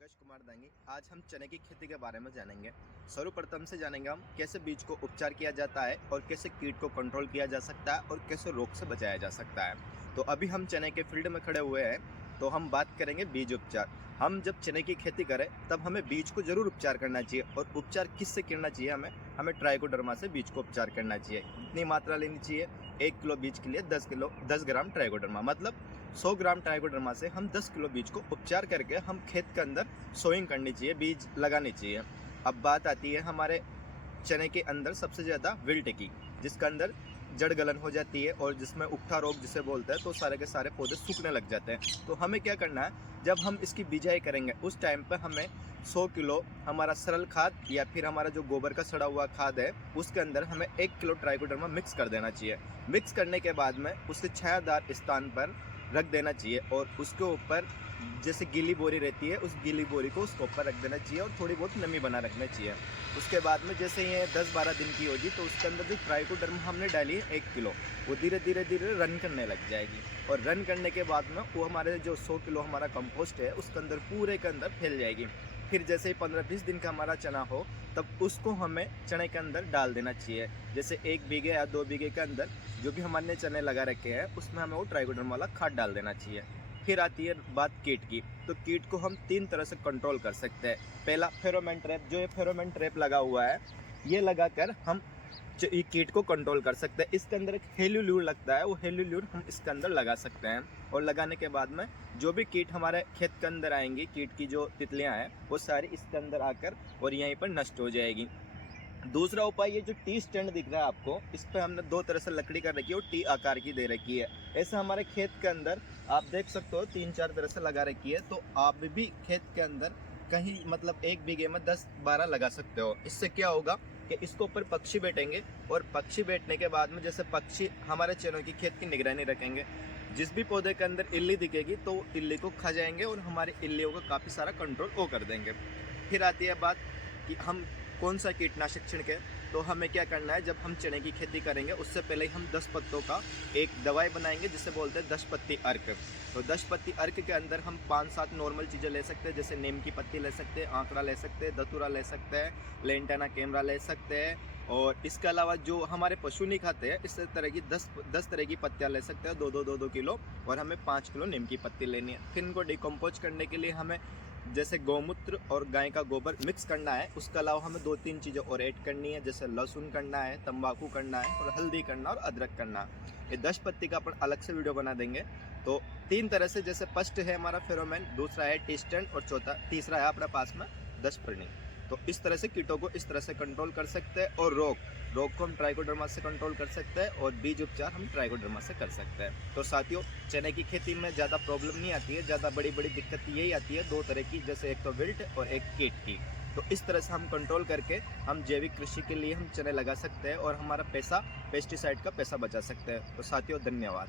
मुकेश कुमार दांगी। आज हम चने की खेती के बारे में जानेंगे। सर्वप्रथम से जानेंगे हम कैसे बीज को उपचार किया जाता है और कैसे कीट को कंट्रोल किया जा सकता है और कैसे रोग से बचाया जा सकता है। तो अभी हम चने के फील्ड में खड़े हुए हैं, तो हम बात करेंगे बीज उपचार। हम जब चने की खेती करें तब हमें बीज को जरूर उपचार करना चाहिए, और उपचार किससे करना चाहिए? हमें ट्राइकोडर्मा से बीज को उपचार करना चाहिए। इतनी मात्रा लेनी चाहिए, 1 किलो बीज के लिए 10 ग्राम ट्राइकोडर्मा, मतलब 100 ग्राम ट्राइकोडर्मा से हम 10 किलो बीज को उपचार करके हम खेत के अंदर सोइंग करनी चाहिए, बीज लगानी चाहिए। अब बात आती है हमारे चने के अंदर सबसे ज़्यादा विल्ट की, जिसके अंदर जड़ गलन हो जाती है और जिसमें उकठा रोग जिसे बोलते हैं, तो सारे के सारे पौधे सूखने लग जाते हैं। तो हमें क्या करना है, जब हम इसकी बिजाई करेंगे उस टाइम पर हमें 100 किलो हमारा सरल खाद या फिर हमारा जो गोबर का सड़ा हुआ खाद है उसके अंदर हमें 1 किलो ट्राइकोडर्मा मिक्स कर देना चाहिए। मिक्स करने के बाद में उसके छायादार स्थान पर रख देना चाहिए और उसके ऊपर जैसे गीली बोरी रहती है उस गीली बोरी को उसके ऊपर रख देना चाहिए और थोड़ी बहुत नमी बना रखना चाहिए। उसके बाद में जैसे ये 10-12 दिन की होगी तो उसके अंदर जो ट्राइकोडर्मा हमने डाली है 1 किलो, वो धीरे धीरे रन करने लग जाएगी। और रन करने के बाद में वो हमारे जो 100 किलो हमारा कंपोस्ट है उसके अंदर पूरे के अंदर फैल जाएगी। फिर जैसे ही 15-20 दिन का हमारा चना हो तब उसको हमें चने के अंदर डाल देना चाहिए। जैसे 1 बीघे या 2 बीघे के अंदर जो भी हमने चने लगा रखे हैं उसमें हमें वो ट्राइकोडर्मा वाला खाद डाल देना चाहिए। फिर आती है बात कीट की। तो कीट को हम 3 तरह से कंट्रोल कर सकते हैं। पहला फेरोमोन ट्रैप, जो ये फेरोमोन ट्रैप लगा हुआ है ये लगाकर हम ये कीट को कंट्रोल कर सकते हैं। इसके अंदर एक हेल्यूल्यूर लगता है, वो हेल्यूल्यूर हम इसके अंदर लगा सकते हैं और लगाने के बाद में जो भी कीट हमारे खेत के अंदर आएंगी, कीट की जो तितलियां हैं वो सारी इसके अंदर आकर और यहीं पर नष्ट हो जाएगी। दूसरा उपाय, ये जो टी स्टैंड दिख रहा है आपको, इस पर हमने 2 तरह से लकड़ी कर रखी है और टी आकार की दे रखी है। ऐसे हमारे खेत के अंदर आप देख सकते हो 3-4 तरह से लगा रखी है। तो आप भी खेत के अंदर कहीं मतलब 1 बीघे में 10-12 लगा सकते हो। इससे क्या होगा कि इसके ऊपर पक्षी बैठेंगे और पक्षी बैठने के बाद में जैसे पक्षी हमारे चनों की खेत की निगरानी रखेंगे, जिस भी पौधे के अंदर इल्ली दिखेगी तो वो इल्ली को खा जाएंगे और हमारी इल्लियों का काफ़ी सारा कंट्रोल वो कर देंगे। फिर आती है बात कि हम कौन सा कीटनाशक छिड़के। तो हमें क्या करना है, जब हम चने की खेती करेंगे उससे पहले हम 10 पत्तों का एक दवाई बनाएंगे जिसे बोलते हैं 10 पत्ती अर्क। तो 10 पत्ती अर्क के अंदर हम 5-7 नॉर्मल चीज़ें ले सकते हैं, जैसे नीम की पत्ती ले सकते हैं, आंकड़ा ले सकते हैं, धतूरा ले सकते हैं, लेंटाना कैमरा ले सकते हैं। और इसके अलावा जो हमारे पशु नहीं खाते हैं इस तरह की 10 तरह की पत्तियाँ ले सकते हैं, 2-2 किलो, और हमें 5 किलो नीम की पत्ती लेनी है। फिर इनको डिकम्पोज करने के लिए हमें जैसे गौमूत्र और गाय का गोबर मिक्स करना है। उसके अलावा हमें 2-3 चीज़ें और ऐड करनी है, जैसे लहसुन करना है, तंबाकू करना है और हल्दी करना और अदरक करना। ये 10 पत्ती का अपन अलग से वीडियो बना देंगे। तो 3 तरह से, जैसे फर्स्ट है हमारा फेरोमोन, दूसरा है टी स्टैंड और तीसरा है अपने पास में 10 फरनी। तो इस तरह से कीटों को इस तरह से कंट्रोल कर सकते हैं और रोग को हम ट्राइकोडर्मा से कंट्रोल कर सकते हैं और बीज उपचार हम ट्राइकोडर्मा से कर सकते हैं। तो साथियों, चने की खेती में ज़्यादा प्रॉब्लम नहीं आती है, ज़्यादा बड़ी दिक्कत यही आती है 2 तरह की, जैसे एक तो विल्ट और एक कीट की। तो इस तरह से हम कंट्रोल करके हम जैविक कृषि के लिए हम चने लगा सकते हैं और हमारा पैसा, पेस्टिसाइड का पैसा बचा सकते हैं। तो साथियों, धन्यवाद।